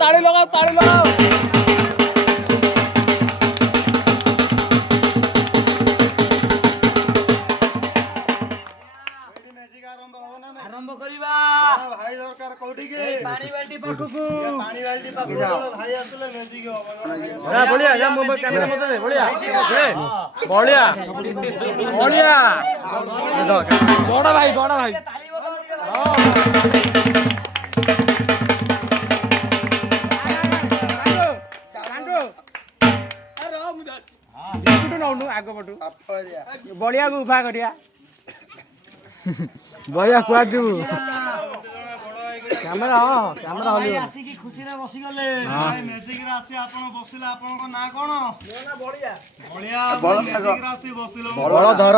ताड़ी लगाओ ताड़ी लगाओ। आरंभ करिबा भाई दरकार कोठी के पानी बाल्टी पाखु पानी बाल्टी पाखु भाई आसले मेजिक हो ए बढ़िया या मोबाइल कैमरा मत दे बढ़िया बढ़िया बढ़िया बड़ा भाई आग पटू बढ़िया को उभा करिया बढ़िया कुआ दू कैमरा कैमरा हली आसी की खुशी रे बसी गले भाई मैजिक रे आसी आपण बसिला आपण को ना कोन बढ़िया बढ़िया मैजिक रे आसी बसिलो बड़ धर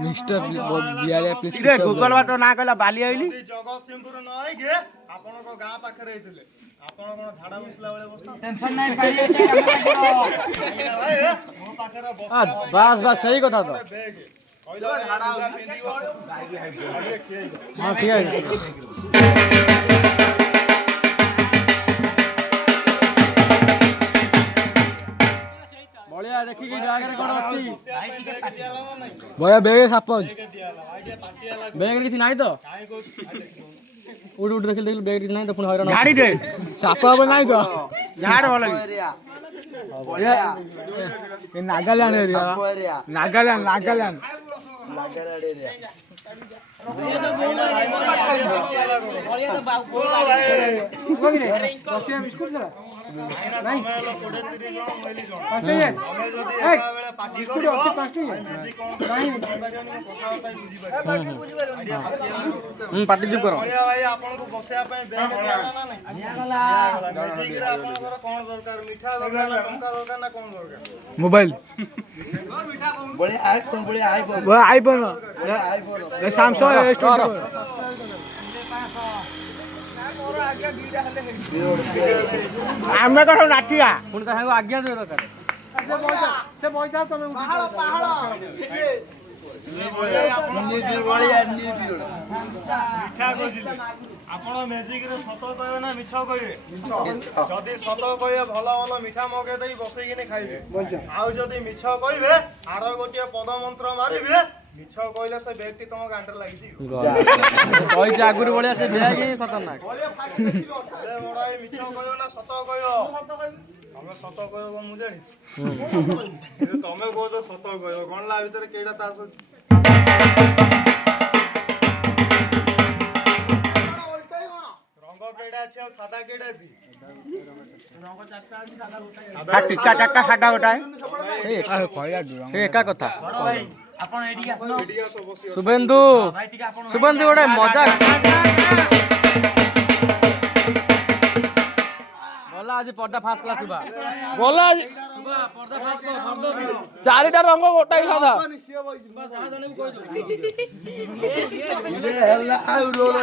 मिस्टर बियाले प्लीज रे गूगल बात ना कहला बाली आइली जगतसिंहपुर न आइ गे आपण को गां पाखे रहितले आपण कोन झाडा बसला बेले बसता टेंशन नहीं पाई छै कैमरा भाई मो पाखे रे बसला बस बस सही कथा तो हाँ ठीक है बढ़िया देखी जागर कौन अच्छी बढ़िया बेग सापज बेग किसी नहीं तो उठ उठ देखिल देखिल बेग नहीं तो पुणी हईराण झाड़ी दे साप अब नहीं तो झाड़ भल बढ़िया नागालैंड एरिया नागालैंड पार्टी चुप करो मोबाइल आईफोन सैमसंग आमे कौन नाटिया पुणी ता आज्ञा दे दरकार आपण मैजिक रे सत कहबे ना मिछ कहबे जदी सत कहबे भलो भलो मिठा मगे देई बसई किने खाइबे आउ जदी मिछ कहबे आर गोटिए पद मंत्र मारिबे मिछ कहले से व्यक्ति तम गांडर लागि छी कहि जागुर बळिया से भेया के खतरनाक अरे बड़ाई मिछ कहयो ना सत कहयो तमे सत कहयो मु जानि तमे को तो सत कहयो गणला भीतर केडा तास अछि केडा छै सादा केडा छै रंग चारटा सादा गोटा टिक्का चक्का सादा गोटा से एका कहया से एका कथा भाई आपण एडी आसनो शुभेंदु शुभेंदु गोटे मजा गला आज पर्दा फास्ट क्लास सुबा गला आज सुबा पर्दा फास्ट को शब्द चारिटा रंग गोटाई सादा जहा जने भी कहि दे हल्ला आउ रोल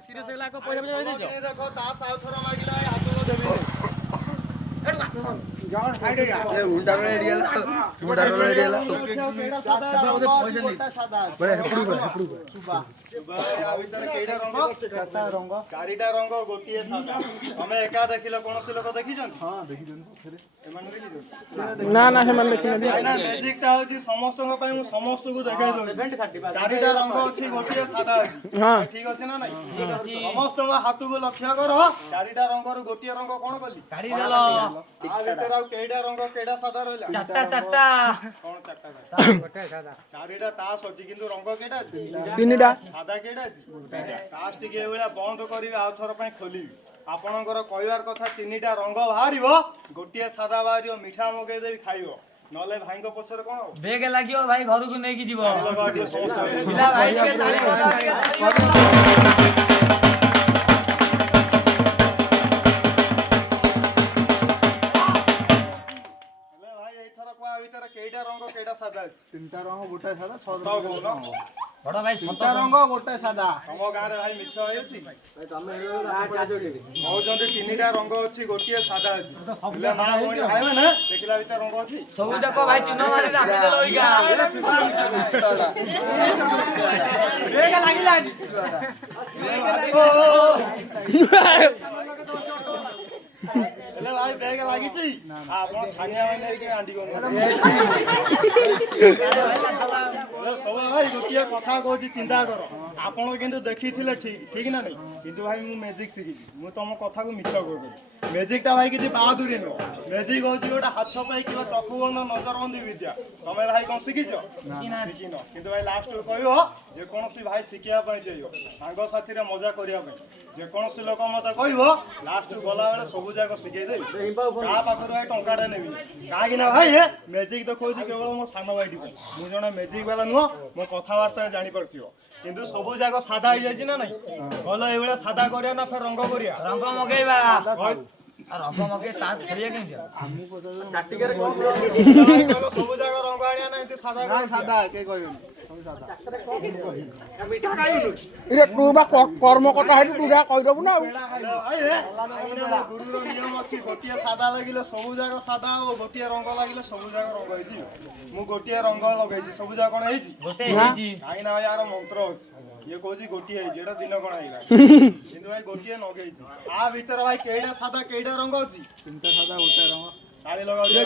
सीरियस होला को पैसा पैसा दे देखो तास आउ थरा मागिला हाथ को देबे जान साइड ए उल्टा रे एरिया केडा सादा सादा बड़े हेपड़ू सुबा या भीतर केडा रंग चारटा रंग चारिटा रंग गोटिए सादा हमें एका देखिलो कोनोसी लोक देखिजन हां देखिजन फेरे एमान देखिजन ना ना हे मन देखिन ना मैजिक ता होची समस्त को पई मु समस्त को देखाइ दो चारिटा रंग अछि गोटिए सादा अछि हां ठीक अछि ना नहीं ठीक अछि समस्त हाथ को लक्ष्य करो चारिटा रंग रु गोटिए रंग कोन कली काढी देलो आ भीतर आ केडा रंग केडा सादा रहला चारटा कोन चारटा गोटे सादा चारिटा तास अछि किंतु रंग केडा अछि तीनटा सादा केडा अछि तास टिके एवेला बंद करिवे आ थर पई खोलिबे आपणकर कहवार कथा तीनटा रंग बाहरिबो गोटिए सादा बाहरिबो मिठा मगे देबी खाइबो नले भाई को पछर कोन बेग लागियो भाई घर को नै की जीवो लगा दियो समस्या बिना भाई के ताली बजा केडा रंग केडा सादा ଅଛି ତିନିଟା ରଙ୍ଗ ଗୋଟେ ସାଦା ଛଅ ରଙ୍ଗ ବଡ ଭାଇ ସତ ତିନିଟା ରଙ୍ଗ ଗୋଟେ ସାଦା ତମ ଗାଁରେ ଭାଇ ମିଛ ହେଉଛି କହୁଛନ୍ତି ତିନିଟା ରଙ୍ଗ ଅଛି ଗୋଟିଏ ସାଦା ଅଛି ହେଲେ ମା ଭଉଣୀ ଖାଇବେ ନା ଦେଖିଲା ଭିତରେ ରଙ୍ଗ ଅଛି ସବୁ ଯାକ ଭାଇ ଚୁନ ମାରି ରାଖିଦେଲ ଏଇକା ହେଲେ ଭାଇ ବ୍ୟାଗ ଲାଗିଛି ଆପଣ ଛାନିଆ ଭାଇ ନେଇକି ଆଣ୍ଡି ସବୁ ଭାଇ ଗୋଟିଏ କଥା କହୁଛି ଚିନ୍ତା କର ଆପଣ କିନ୍ତୁ ଦେଖିଥିଲେ ଠିକ ନା ନାଇଁ କିନ୍ତୁ ଭାଇ ମୁଁ ମ୍ୟାଜିକ୍ ଶିଖିଛି ମୁଁ ତମ କଥାକୁ ମିଛ କରୁଛି ମ୍ୟାଜିକ୍ ଟା ଭାଇ କିଛି ବାହାଦୁରୀ ନୁହଁ ମ୍ୟାଜିକ୍ ହଉଛି ଗୋଟେ ହାତ ପାଇଁ କିମ୍ବା ଚକ୍ଷୁ ବନ୍ଦ ନଜରବନ୍ଦୀ ବିଦ୍ୟା ତମେ ଭାଇ କଣ ଶିଖିଛ ଶିଖିନ କିନ୍ତୁ ଭାଇ ଲାଷ୍ଟକୁ କହିବ ଯେକୌଣସି ଭାଇ ଶିଖିବା ପାଇଁ ଚାହିଁବ ସାଙ୍ଗସାଥିରେ ମଜା କରିବା ପାଇଁ ଯେକୌଣସି ଲୋକ ମତେ କହିବ ଲାଷ୍ଟକୁ ଗଲାବେଳେ ସବୁ ଯାକ ଶିଖେଇଦେବି କାହା ପାଖରୁ ଭାଇ ଟଙ୍କାଟା ନେବି କାହିଁକି ନା ଭାଇ ମ୍ୟାଜିକ୍ ଦେଖଉଛି କେବଳ ମୋ ସାନ ଭାଇଟି ପାଇଁ ମୁଁ ଜଣେ ମ୍ୟାଜିକ୍ ବାଲା ନୁହଁ ମୋ କଥାବାର୍ତ୍ତାରେ ଜାଣିପାରୁଥିବ କିନ୍ତୁ ସବୁ ଯାକ ସାଦା ହେଇଯାଇଛି ନା ନାଇଁ ଭଲ ଏଇଭଳିଆ ସାଦା କରିବା ନା ଫେର ରଙ୍ଗ କରିବା ରଙ୍ଗ ମଗେଇବା ରଙ୍ଗ ମଗେଇ ତାସ ଖେଳିବା କେମିତି ସବୁ ଯାକ ରଙ୍ଗ ଆଣିବା ନା ଏମିତି ସାଦା ସାଦା କେହି କହିବେନି ତୁ ବା କର୍ମକର୍ତ୍ତା ହେଇଛୁ ତୁ ଯାହା କହିଦେବୁ ନା ଗୁରୁର ନିୟମ ଅଛି ଗୋଟିଏ ସାଦା ଲାଗିଲେ ସବୁ ଯାକ ସାଦା ହବ ଗୋଟିଏ ରଙ୍ଗ ଲାଗିଲେ ସବୁ ଯାକ ରଙ୍ଗ ହେଇଛି ମୁଁ ଗୋଟିଏ ରଙ୍ଗ ଲଗେଇଛି ସବୁ ଯାକ କଣ ହେଇଛି କାହିଁକି ନା ଭାଇ ୟାର ମନ୍ତ୍ର ଅଛି ଇଏ କହୁଛି ଗୋଟିଏ ହେଇଛି ଏଇଟା ଦିନ କଣ ହେଇଗଲା କିନ୍ତୁ ଭାଇ ଗୋଟିଏ ଲଗେଇଛି ଆ ଭିତରେ ଭାଇ କେଇଟା ସାଦା କେଇଟା ରଙ୍ଗ ଅଛି ତିନିଟା ସାଦା ଗୋଟେ ରଙ୍ଗ ଗାଡ଼ି ଲଗାଉଛି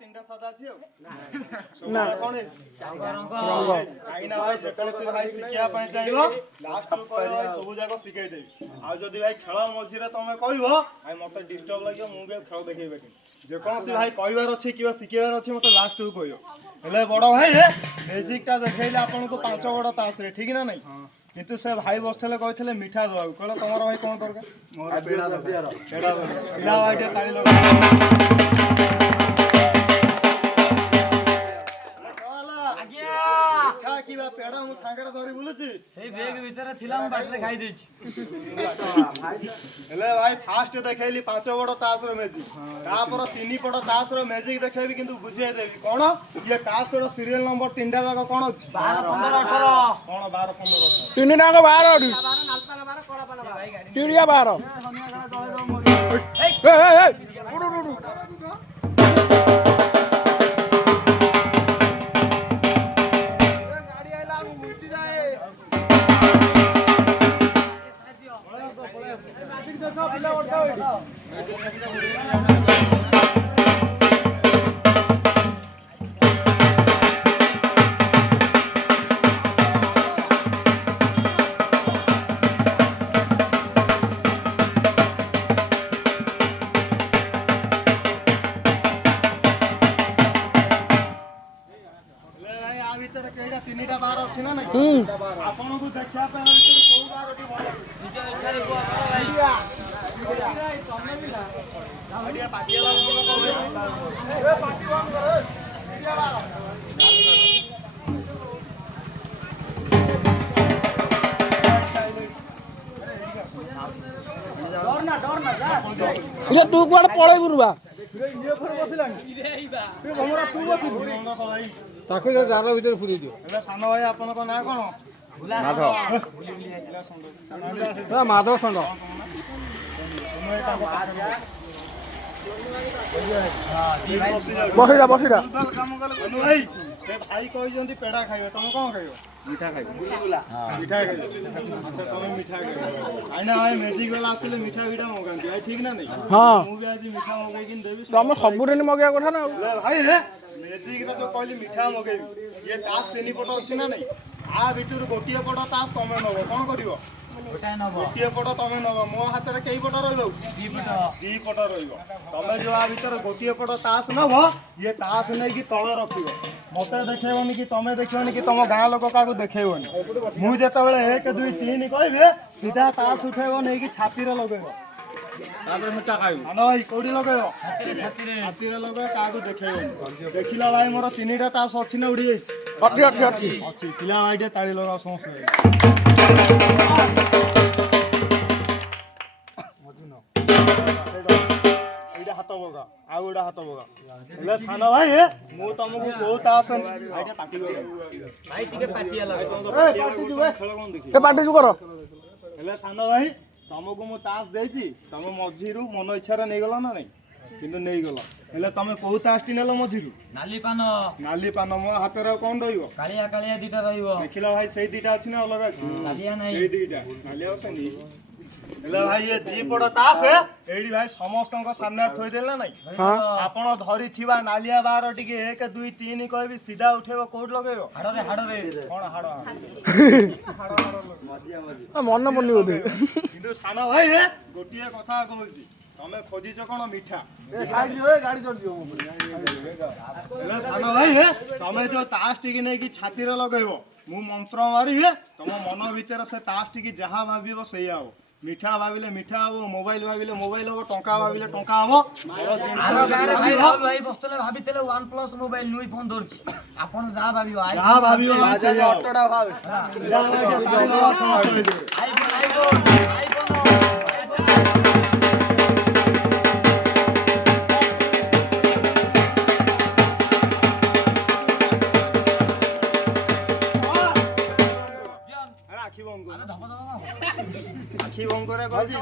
ତିନିଟା ସାଦା ଅଛି ଆଉ କଣ କାହିଁକି ନା ଭାଇ ଯେକୌଣସି ଭାଇ ଶିଖିବା ପାଇଁ ଚାହିଁବ ଲାଷ୍ଟକୁ କହିବ ଭାଇ ସବୁ ଯାକ ଶିଖେଇଦେବି ଆଉ ଯଦି ଭାଇ ଖେଳ ମଝିରେ ତମେ କହିବ ଭାଇ ମତେ ଡିଷ୍ଟର୍ବ ଲାଗିବ ମୁଁ ବି ଖେଳ ଦେଖେଇବି ଯେକୌଣସି ଭାଇ କହିବାର ଅଛି କିମ୍ବା ଶିଖେଇବାର ଅଛି ମତେ ଲାଷ୍ଟକୁ କହିବ ହେଲେ ବଡ ଭାଇ ମ୍ୟାଜିକ୍ ଟା ଦେଖେଇଲେ ଆପଣଙ୍କୁ 5 ବଡ ତାସରେ ଠିକ ନା ନାଇଁ କିନ୍ତୁ ସେ ଭାଇ ବସିଥିଲେ କହିଥିଲେ ମିଠା ଦେବାକୁ କହିଲେ ତମର ଭାଇ କଣ ଦରକାର ଭାଇ ଟିକେ ତାଳି ଲଗା କିବା ପେଡା ମୁଁ ସାଙ୍ଗରେ ଧରି ବୁଲୁଛି ସେଇ ବେଗ ଭିତରେ ଥିଲା ମୁଁ ବାଟରେ ଖାଇ ଦେଇଛି ହେଲେ ଭାଇ ଫାଷ୍ଟ ଦେଖେଇଲି 5 ବଡ ତାସର ମ୍ୟାଜିକ୍ ତାପରେ 3 ବଡ ତାସର ମ୍ୟାଜିକ୍ ଦେଖେଇବି କିନ୍ତୁ ବୁଝେଇ ଦେବି କଣ ଇଏ ତାସର ସିରିଏଲ ନମ୍ବର 3ଟା ଯାକ କଣ ଅଛି 12 15 18 କଣ 12 15 ତିନି ଟାଙ୍କ 12 ଅଠି ଚିଡ଼ିଆ 12 ତିନିଟା ବାର ଅଛି ନା ନାଇଁ ଆପଣଙ୍କୁ ଦେଖିବା ପାଇଁ କୋଉ ବାରଟି ଭଲ ନିଜ ଇଚ୍ଛାରେ ତୁ କୁଆଡେ ପଳେଇବୁ ରୁଆ ତାକୁ ଜାଲ ଭିତରେ ପୁରେଇ ଦିଅ ସାନ ଭାଇ ଆପଣଙ୍କ ନାଁ କଣ ମାଧବ ଷଣ୍ଢ ବସିଟା ବସିଟା ଭାଇ ସେ ଭାଇ କହିଛନ୍ତି ପେଡା ଖାଇବେ ତମେ କଣ ଖାଇବ ମିଠା ଖାଇବ ମିଠା ଖାଇବ ଆଚ୍ଛା ତମେ ମିଠା ଖାଇବ ଆଇନା ଭାଇ ମ୍ୟାଜିକ୍ ବାଲା ଆସିଲେ ମିଠା ବିଟା ମଗାନ୍ତି ଭାଇ ଠିକ ନା ନାଇଁ ମୁଁ ବି ଆଜି ମିଠା ମଗେଇକି ଦେବି ତମେ ସବୁଦିନ ମଗେଇବା କଥା ନା ଭାଇ ମ୍ୟାଜିକ୍ ରେ ଯୋଉ କହିଲି ମିଠା ମଗେଇବି ଇଏ ତାସ୍ 3 ପଟ ଅଛି ନା ନାଇଁ ଆ ଭିତରୁ ଗୋଟିଏ ପଟ ତାସ୍ ତମେ ନବ କଣ କରିବ ଗୋଟିଏ ପଟ ତମେ ନବ ମୋ ହାତରେ କେଇ ପଟ ରହିବ 2 ପଟ ରହିବ ତମେ ଯୋଉ ଆ ଭିତରେ ଗୋଟିଏ ପଟ ତାସ୍ ନବ ଇଏ ତାସ୍ ନେଇକି ତଳେ ରଖିବ ମତେ ଦେଖେଇବନି କି ତମେ ଦେଖିବନି କି ତମ ଗାଁ ଲୋକ କାହାକୁ ଦେଖେଇବନି ମୁଁ ଯେତେବେଳେ 1 2 3 କହିବି ସିଧା ତାସ୍ ଉଠେଇବ ନେଇକି ଛାତିରେ ଲଗେଇବ ତାପରେ ମିଠା ଖାଇବୁ ସାନ ଭାଇ କୋଉଠି ଲଗେଇବ ଛାତିରେ ଲଗେଇବ କାହାକୁ ଦେଖେଇବନି ଦେଖିଲା ଭାଇ ମୋର 3ଟା ତାସ୍ ଅଛି ନା ଉଡି ଯାଇଛି ଅଛି ପିଲା ଭାଇ ଟିକେ ତାଳି ଲଗାଅ ସମସ୍ତେ ହାତ ବଗା ଆଉ ଗୋଟେ ହାତ ବଗା ହେଲେ ସାନ ଭାଇ ମୁଁ ତମକୁ ବହୁତ ଆସେନି ଭାଇ ଟିକେ ପାଟିଆ ଲାଗ ଖେଳ କଣ ଦେଖି ଏ ପାଟି କର ହେଲେ ସାନ ଭାଇ ତମକୁ ମୁଁ ତାସ ଦେଇଛି ତମ ମଝିରୁ ମନ ଇଚ୍ଛାରେ ନେଇଗଲ ନା ନାଇଁ କିନ୍ତୁ ନେଇଗଲ ହେଲେ ତମେ କୋଉ ତାସଟି ନେଲ ମଝିରୁ ନାଲି ପାନ ନାଲି ପାନ ମୋ ହାତରେ ଆଉ କଣ ରହିବ କାଳିଆ କାଳିଆ ଦିଟା ରହିବ ଦେଖିଲ ଭାଇ ସେଇ ଦିଟା ଅଛି ନା ଅଲଗା ଅଛି ନାଲିଆ ନାହିଁ ସେଇ ଦିଟା ନାଲିଆ ଅଛନ୍ତି ହେଲେ ଭାଇ ଏ ଦି ପଟ ତାସ ଏଇଠି ଭାଇ ସମସ୍ତଙ୍କ ସାମ୍ନାରେ ଥୋଇଦେଲେ ନା ନାଇଁ ଆପଣ ଧରିଥିବା ନାଲିଆ ବାର ଟିକେ 1 2 3 କହିବି ସିଧା ଉଠେଇବ କୋଉଠି ଲଗେଇବ ହାଡରେ ହାଡରେ କଣ ହାଡ ମନ ପଡୁନି ବୋଧେ କିନ୍ତୁ ସାନ ଭାଇ ଗୋଟିଏ କଥା କହୁଛି ତମେ ଖୋଜିଛ କଣ ମିଠା ହେଲେ ସାନ ଭାଇ ତମେ ଯୋଉ ତାସ ଟିକି ନେଇକି ଛାତିରେ ଲଗେଇବ ମୁଁ ମନ୍ତ୍ର ମାରିବି ତମ ମନ ଭିତରେ ସେ ତାସ ଟିକି ଯାହା ଭାବିବ ସେଇଆ ହବ ମିଠା ଭାବିଲେ ମିଠା ହବ ମୋବାଇଲ ଭାବିଲେ ମୋବାଇଲ ହବ ଟଙ୍କା ଭାବିଲେ ଟଙ୍କା ହବ ଭାଇ ବସିଥିଲେ ଭାବିଥିଲେ OnePlus ମୋବାଇଲ ନୁଇ ଫୋନ ଧରୁଛି ଆପଣ ଯାହା ଭାବିବ ଯାହା ଭାବିବ ଅଟୋଟା ଭାବେ ଆଖି ବଙ୍କରେ କହିଛି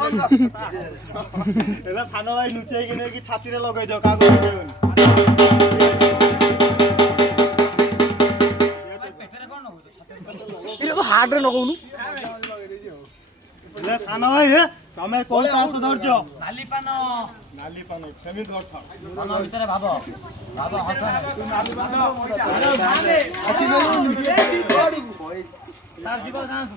ହେଲେ ସାନ ଭାଇ ଲୁଚେଇକି ନେଇକି ଛାତିରେ ଲଗେଇ ଦିଅ କାହାକୁ ଲଗେଇବନି ହାର୍ଟରେ ଲଗଉନୁ ହେଲେ ସାନ ଭାଇ ତମେ କୋଉ ତାସ ଧରିଛ ନାଲି ପାନ ସେମିତି ଧରିଥ ମନ ଭିତରେ ଭାବ ହସ ସାର୍ ଯିବ ଯାଆନ୍ତୁ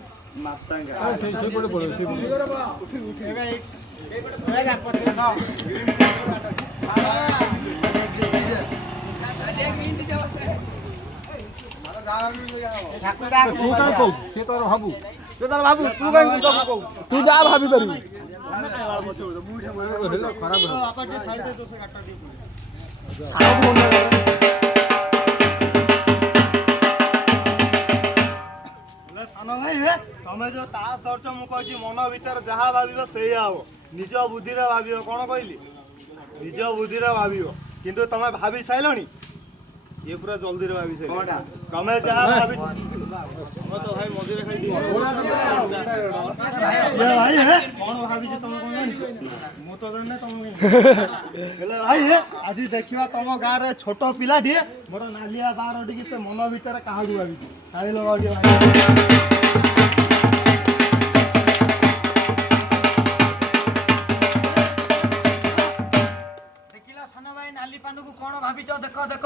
ତୁ ଯାହା ଭାବି ପାରିବୁ ସାନ ଭାଇ ତମେ ଯୋଉ ତାସ ଧରିଛ ମୁଁ କହିଛି ମନ ଭିତରେ ଯାହା ଭାବିବ ସେଇଆ ହବ ନିଜ ବୁଦ୍ଧିରେ ଭାବିବ କଣ କହିଲି ନିଜ ବୁଦ୍ଧିରେ ଭାବିବ କିନ୍ତୁ ତମେ ଭାବି ସାଇଲଣି ଇଏ ପୁରା ଜଲ୍ଦିରେ ଭାବି ସାଇଲଣି ତମେ ଯାହା ଭାବି ଭାଇ ମଝିରେ ଖାଇ ଭାଇ କଣ ଭାବିଛ ତମେ କଣ ଜାଣିଛ ମୁଁ ତ ଜାଣିନି ତମେ ହେଲେ ଭାଇ ଆଜି ଦେଖିବା ତମ ଗାଁରେ ଛୋଟ ପିଲାଟିଏ ମୋର ନାଲିଆ ବାର ଟିକେ ସେ ମନ ଭିତରେ କାହାକୁ ଭାବିଛି ଖାଇ ଲଗାଉ ଟିକେ ଭାଇ ସାନ ଭାଇ ନାଲି ପାନକୁ କଣ ଭାବିଛ ଦେଖ ଦେଖ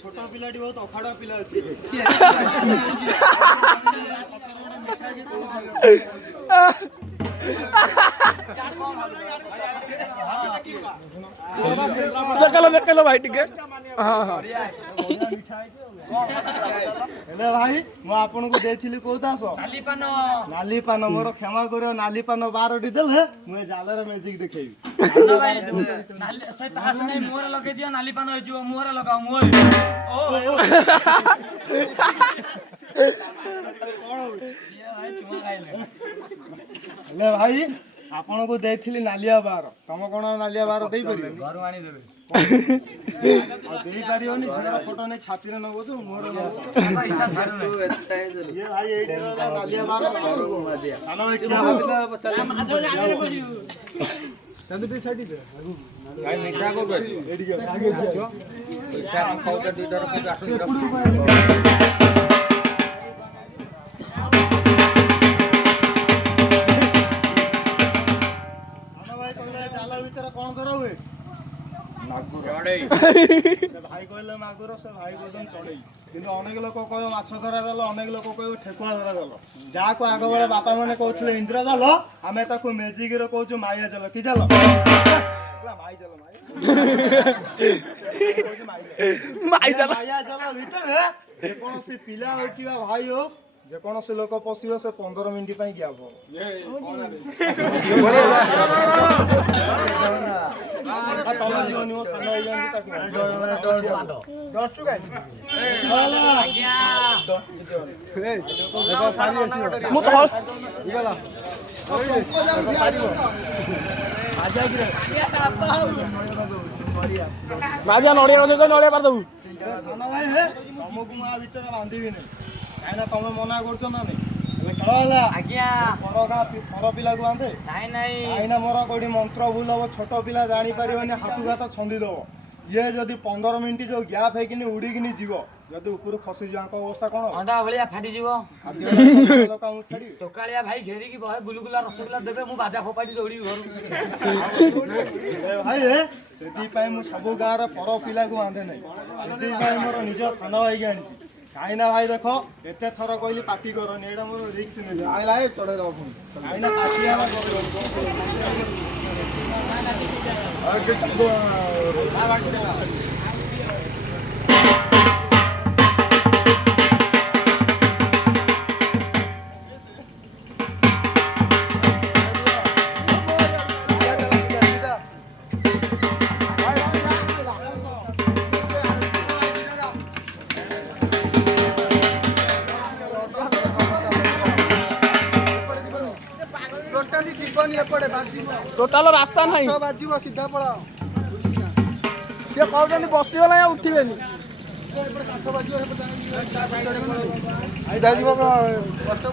ଛୋଟ ପିଲାଟି ବହୁତ ଅଖାଡୁଆ ପିଲା ଅଛି ଦେଖେଇଲ ଭାଇ ଟିକେ ହେଲେ ଭାଇ ମୁଁ ଆପଣଙ୍କୁ ଦେଇଥିଲି କୋଉ ତାସ ନାଲି ପାନ ମୋର କ୍ଷମା କରିବ ନାଲି ପାନ 12ଟି ଦେଲେ ମୁଁ ଏ ଜାଲରେ ମ୍ୟାଜିକ ଦେଖେଇବି ସେ ତାସ ନେଇ ମୁହଁରେ ଲଗେଇ ଦିଅ ନାଲି ପାନ ହେଇଯିବ ମୁହଁରେ ଲଗାଅ ମୁହଁରେ ହେଲେ ଭାଇ ଆପଣଙ୍କୁ ଦେଇଥିଲି ନାଲିଆ ବାର ତମ କଣ ନାଲିଆ ବାର ଦେଇପାରିବେ ଘରୁ ଆଣିଦେବେ ଦେଇପାରିବନି ଫଟୋ ନେଇ ଛାତିରେ ନବ ତ ମୁହଁରେ ଇଏ ଭାଇ ଏଇଠି ନାଲିଆ ବାର ସାନ ଭାଇ ଠିଆ ଜାଲ ଭିତରେ କଣ କରା ହୁଏ ଭାଇ କହିଲେ ମାଗୁର ସେ ଭାଇ କହୁଛନ୍ତି ଚଢେଇ କିନ୍ତୁ ଅନେକ ଲୋକ କହିବ ମାଛ ଧରା ଜାଲ ଅନେକ ଲୋକ କହିବ ଠେକୁଆ ଧରା ଜାଲ ଯାହାକୁ ଆଗ ବେଳେ ବାପା ମାନେ କହୁଥିଲେ ଇନ୍ଦ୍ର ଜାଲ ଆମେ ତାକୁ ମ୍ୟାଜିକରେ କହୁଛୁ ମାୟା ଜାଲ କି ଜାଲ ମାୟା ଜାଲ ଭିତରେ ଯେକୌଣସି ପିଲା ହଉ କିମ୍ବା ଭାଇ ହଉ ଯେକୌଣସି ଲୋକ ପଶିବ ସେ 15 ମିନିଟ୍ ପାଇଁ ଗ୍ୟାପ୍ ହବ। ତମେ ଯିବନି ମୋ ସାନ ହେଇଯାନ୍ତି ତାକୁ ଡରୁଛୁ କାହିଁକି? ମୁଁ ତ ମାଦିଆ ନଡ଼ିଆ ଗଛ ନଡ଼ିଆ ପାରିଦବୁ। ସାନ ଭାଇ ତମକୁ ମୁଁ ଆ ଭିତରେ ବାନ୍ଧିବିନି କାହିଁକିନା ତମେ ମନା କରୁଛ ନା ନାଇଁ। ହେଲେ ଖେଳ ହେଲା ଆଜ୍ଞା ପର ପିଲାକୁ ବାନ୍ଧେ ନାଇଁ କାହିଁକିନା ମୋର କୋଉଠି ମନ୍ତ୍ର ଭୁଲ ହବ ଛୋଟ ପିଲା ଜାଣିପାରିବନି ହାତୁ ଘାତ ଛନ୍ଦି ଦବ। ଇଏ ଯଦି 15 ମିନିଟ୍ ଯୋଉ ଗ୍ୟାପ୍ ହେଇକିନି ଉଡ଼ିକିନି ଯିବ ଯଦି ଉପରୁ ଖସିଯିବ ଆଙ୍କ ଅବସ୍ଥା କଣ ହବ? ଅଣ୍ଡା ଭଳିଆ ଫାଟିଯିବ। ଲୋକ ମୁଁ ଛାଡ଼ିବି ଟୋକାଳିଆ ଭାଇ ଘେରିକି ବହେ ଗୁଲୁଗୁଲା ରସଗୋଲା ଦେବେ ମୁଁ ବାଜା ଫୋପାଡ଼ି ଦୌଡ଼ିବି ଘରକୁ। ଭାଇ ସେଥିପାଇଁ ମୁଁ ସବୁ ଗାଁର ପର ପିଲାକୁ ବାନ୍ଧେ ନାହିଁ। ସେଥିପାଇଁ ମୋର ନିଜ ସାନ ଭାଇକି ଆଣିଛି। କାହିଁକିନା ଭାଇ ଦେଖ ଏତେ ଥର କହିଲି ପାଟି କରନି ଏଇଟା ମୋର ରିକ୍ସ ନେବି କାହିଁକିନା ପାଟି ହେଲା ଟୋଟାଲ ରାସ୍ତା ନାହିଁ ବାଜିବ ସିଧା ପଳାଅ। ସିଏ କହୁଛନ୍ତି ବସିଗଲା ଆଉ ଉଠିବେନି। ଯିବ କଷ୍ଟ